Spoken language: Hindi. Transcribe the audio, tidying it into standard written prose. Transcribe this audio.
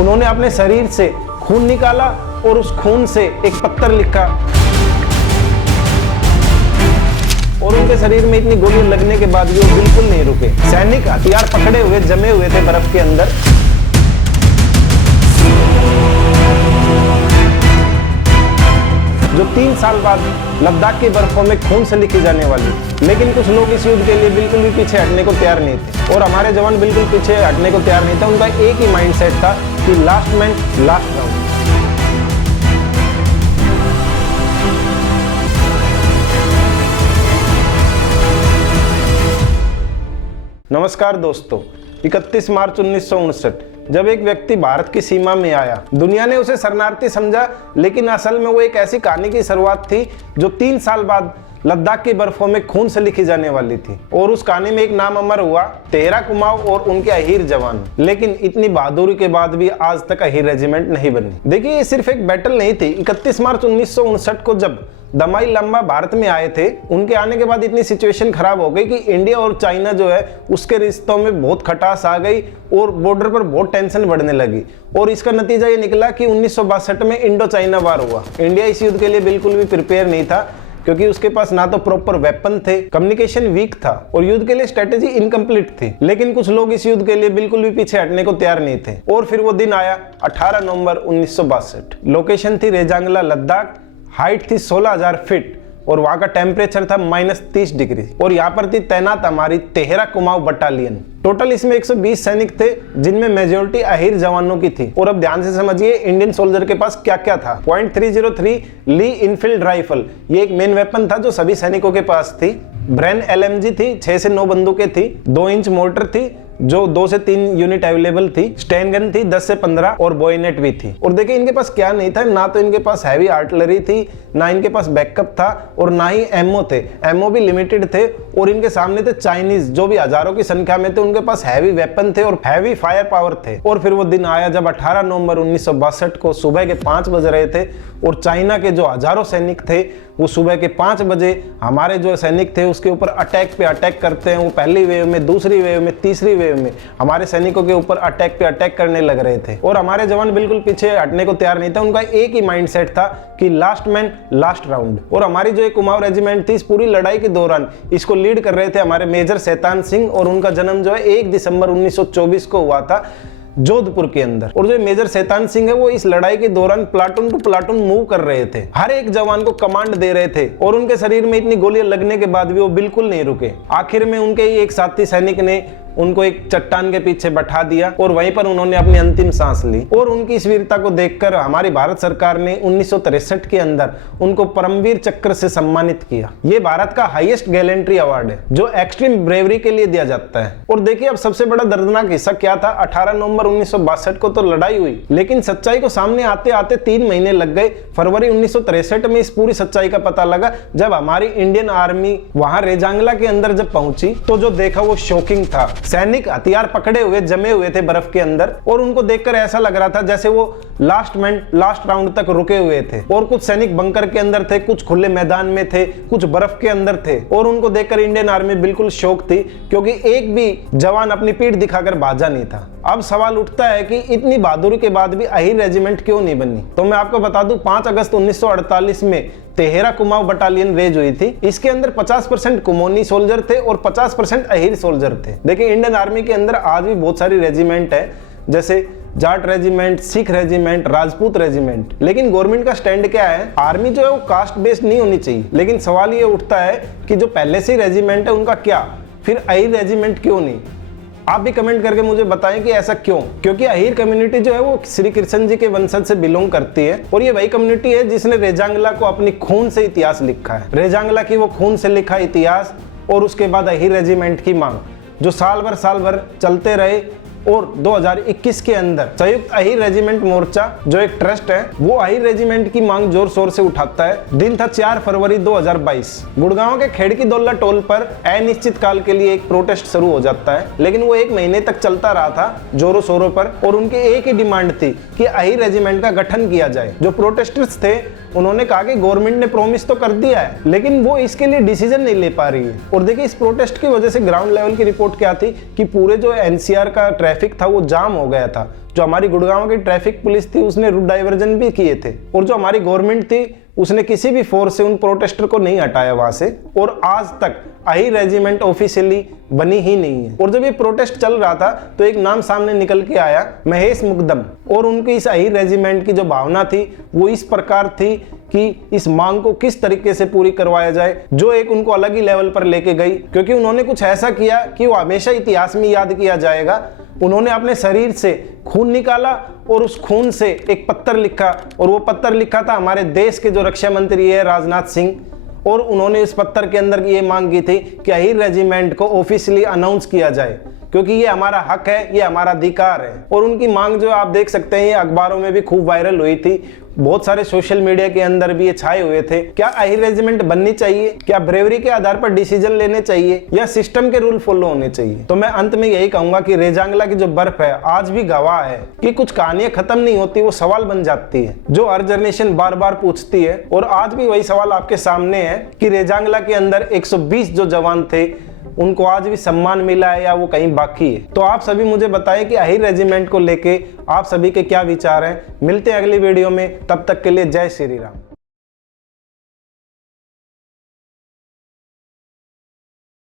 उन्होंने अपने शरीर से खून निकाला और उस खून से एक पत्थर लिखा और उनके शरीर में इतनी गोलियां लगने के बाद भी वो बिल्कुल नहीं रुके। सैनिक हथियार पकड़े हुए जमे हुए थे बर्फ के अंदर। जो 3 साल बाद लद्दाख की बर्फों में खून से लिखी जाने वाली। लेकिन कुछ लोग इस युद्ध के लिए बिल्कुल भी पीछे हटने को तैयार नहीं थे और हमारे जवान बिल्कुल पीछे हटने को तैयार नहीं थे। उनका एक ही माइंडसेट था कि लास्ट मैन लास्ट राउंड। नमस्कार दोस्तों, 31 मार्च 1959 जब एक व्यक्ति भारत की सीमा में आया, दुनिया ने उसे शरणार्थी समझा, लेकिन असल में वो एक ऐसी कहानी की शुरुआत थी जो 3 साल बाद लद्दाख की बर्फों में खून से लिखी जाने वाली थी। और उस कहानी में एक नाम अमर हुआ, तेहरा कुमाऊं और उनके अहीर जवान। लेकिन इतनी बहादुरी के बाद भी आज तक अहीर रेजिमेंट नहीं बनी। देखिए, ये सिर्फ एक बैटल नहीं थी। 31 मार्च 1959 को जब दमाई लामा भारत में आए थे, उनके आने के बाद इतनी सिचुएशन खराब हो गई कि इंडिया और चाइना जो है उसके रिश्तों में बहुत खटास आ गई और बॉर्डर पर बहुत टेंशन बढ़ने लगी। और इसका नतीजा ये निकला कि 1962 में इंडो चाइना वार हुआ। इंडिया इस युद्ध के लिए बिल्कुल भी प्रिपेयर नहीं था, क्योंकि उसके पास ना तो प्रॉपर वेपन थे, कम्युनिकेशन वीक था और युद्ध के लिए स्ट्रेटेजी इनकम्प्लीट थी। लेकिन कुछ लोग इस युद्ध के लिए बिल्कुल भी पीछे हटने को तैयार नहीं थे। और फिर वो दिन आया 18 नवंबर 1962। लोकेशन थी रेजांगला लद्दाख, हाइट थी 16,000 फीट और वहां का टेम्परेचर था -30 डिग्री। और यहाँ पर थी तैनात हमारी तेहरा कुमाऊं बटालियन। टोटल इसमें 120 सैनिक थे, जिनमें मेजोरिटी अहीर जवानों की थी। और अब ध्यान से समझिए इंडियन सोल्जर के पास क्या क्या था। .303 ली इनफील्ड राइफल, ये एक मेन वेपन था जो सभी सैनिकों के पास थी। ब्रेन LMG थी, 6 से 9 बंदूकें थी। 2 इंच मोर्टर थी जो 2 से 3 यूनिट अवेलेबल थी। स्टेन गन थी 10 से 15 और बॉयनेट भी थी। और देखिए, इनके पास क्या नहीं था, ना तो इनके पास हैवी आर्टिलरी थी, ना इनके पास बैकअप था और ना ही एमओ थे। एमओ भी लिमिटेड थे। और इनके सामने थे चाइनीज, जो भी हजारों की संख्या में थे। उनके पास हैवी वेपन थे और हैवी फायर पावर थे। और फिर वो दिन आया जब 18 नवंबर 1962 को सुबह के 5 बज रहे थे और चाइना के जो हजारों सैनिक थे वो सुबह के 5 बजे हमारे जो सैनिक थे उसके ऊपर अटैक पे अटैक करते हैं। वो पहली वेव में, दूसरी वेव में, तीसरी वेव में हमारे सैनिकों के ऊपर अटैक पे अटैक करने लग रहे थे। और हमारे जवान बिल्कुल पीछे हटने को तैयार नहीं थे। उनका एक ही माइंडसेट था कि लास्ट मैन लास्ट राउंड। और हमारी जो एक कुमाऊं रेजिमेंट थी, इस पूरी लड़ाई के दौरान इसको लीड कर रहे थे हमारे मेजर शैतान सिंह। और उनका जन्म जो है 1 दिसंबर 1924 को हुआ था जोधपुर के अंदर। और जो मेजर शैतान सिंह है वो इस लड़ाई के दौरान प्लाटून टू प्लाटून मूव कर रहे थे, हर एक जवान को कमांड दे रहे थे। और उनके शरीर में इतनी गोलियां लगने के बाद भी वो बिल्कुल नहीं रुके। आखिर में उनके ही एक साथी सैनिक ने उनको एक चट्टान के पीछे बैठा दिया और वहीं पर उन्होंने अपनी अंतिम सांस ली। और उनकी इस वीरता को देखकर हमारी भारत सरकार ने 1963 के अंदर उनको परमवीर चक्र से सम्मानित किया। ये भारत का हाईएस्ट गैलेंट्री अवार्ड है जो एक्सट्रीम ब्रेवरी के लिए दिया जाता है। और देखिए, अब सबसे बड़ा दर्दनाक हिस्सा क्या था। 18 नवंबर 1962 को तो लड़ाई हुई, लेकिन सच्चाई को सामने आते आते 3 महीने लग गए। फरवरी 1963 में इस पूरी सच्चाई का पता लगा जब हमारी इंडियन आर्मी वहां रेजांगला के अंदर जब पहुंची तो जो देखा वो शॉकिंग था। सैनिक हथियार पकड़े हुए जमे हुए थे बर्फ के अंदर और उनको देखकर ऐसा लग रहा था जैसे वो लास्ट मैन लास्ट राउंड तक रुके हुए थे। और कुछ सैनिक बंकर के अंदर थे, कुछ खुले मैदान में थे, कुछ बर्फ के अंदर थे। और उनको देखकर इंडियन आर्मी बिल्कुल शॉक थी, क्योंकि एक भी जवान अपनी पीठ दिखाकर भाजा नहीं था। अब सवाल उठता है कि इतनी बहादुरी के बाद भी अहीर रेजिमेंट क्यों नहीं बनी। तो मैं आपको बता दूं, 5 अगस्त 1948 में तेहरा कुमाऊं बटालियन रेज हुई थी। इसके अंदर 50% कुमोनी सोल्जर थे और 50% अहीर सोल्जर थे। देखिए, इंडियन आर्मी के अंदर आज भी बहुत सारी रेजिमेंट है, जैसे Jat regiment, Sikh regiment, Rajput regiment. लेकिन गवर्नमेंट का स्टैंड क्या है, आर्मी जो है वो कास्ट बेस्ड नहीं होनी चाहिए। लेकिन सवाल ये उठता है कि जो पहले से रेजिमेंट है उनका क्या, फिर अहीर रेजिमेंट क्यों नहीं। आप भी कमेंट करके मुझे बताएं कि ऐसा क्यों। क्योंकि अहीर कम्युनिटी जो है वो श्री कृष्ण जी के वंशज से बिलोंग करती है और ये वही कम्युनिटी है जिसने रेजांगला को अपनी खून से इतिहास लिखा है। रेजांगला की वो खून से लिखा इतिहास और उसके बाद अहीर रेजिमेंट की मांग जो साल भर चलते रहे। और 2021 के अंदर संयुक्त अहीर रेजिमेंट मोर्चा जो एक ट्रस्ट है वो अहीर रेजिमेंट की मांग जोर शोर से उठाता है। दिन था 4 फरवरी 2022। गुड़गांव के खेड़की दौला टोल पर अनिश्चित काल के लिए एक प्रोटेस्ट शुरू हो जाता है, लेकिन वो 1 महीने तक चलता रहा था जोरों शोरों पर। और उनकी एक ही डिमांड थी कि अहीर रेजिमेंट का गठन किया जाए। जो प्रोटेस्टर्स थे उन्होंने कहा कि गवर्नमेंट ने प्रॉमिस तो कर दिया है, लेकिन वो इसके लिए डिसीजन नहीं ले पा रही है। और देखिए, इस प्रोटेस्ट की वजह से ग्राउंड लेवल की रिपोर्ट क्या थी कि पूरे जो NCR का ट्रैफिक था वो जाम हो गया था। जो हमारी गुड़गांव की ट्रैफिक पुलिस थी उसने रूट डाइवर्जन भी किए थे, और जो हमारी गवर्नमेंट थी उसने किसी भी फोर्स से उन प्रोटेस्टर को नहीं हटाया वहां से, और आज तक अहिर रेजिमेंट ऑफिशियली बनी ही नहीं है। और जब ये प्रोटेस्ट चल रहा था तो एक नाम सामने निकल के आया, महेश मुकदम, और उनकी इस अहिर रेजिमेंट की जो भावना थी वो इस प्रकार थी कि इस मांग को किस तरीके से पूरी करवाया जाए, जो एक उनको अलग ही लेवल पर लेके गई, क्योंकि उन्होंने कुछ ऐसा किया कि वो हमेशा इतिहास में याद किया जाएगा। उन्होंने अपने शरीर से खून निकाला और उस खून से एक पत्र लिखा, और वो पत्र लिखा था हमारे देश के जो रक्षा मंत्री है राजनाथ सिंह, और उन्होंने इस पत्र के अंदर ये मांग की थी कि अहिर रेजिमेंट को ऑफिशियली अनाउंस किया जाए, क्योंकि ये हमारा हक है, ये हमारा अधिकार है। और उनकी मांग जो आप देख सकते हैं ये अखबारों में भी खूब वायरल हुई थी, बहुत सारे सोशल मीडिया के अंदर भी ये छाए हुए थे। क्या अहिर रेजिमेंट बननी चाहिए? क्या ब्रेवरी के आधार पर डिसीजन लेने चाहिए, या सिस्टम के रूल फॉलो होने चाहिए? तो मैं अंत में यही कहूंगा कि रेजांगला की जो बर्फ है आज भी गवाह है कि कुछ कहानियां खत्म नहीं होती, वो सवाल बन जाती है जो हर जनरेशन बार बार पूछती है। और आज भी वही सवाल आपके सामने है कि रेजांगला के अंदर 120 जो जवान थे उनको आज भी सम्मान मिला है या वो कहीं बाकी है? तो आप सभी मुझे बताएं कि अहिर रेजिमेंट को लेके आप सभी के क्या विचार हैं। मिलते हैं अगली वीडियो में, तब तक के लिए जय श्री राम।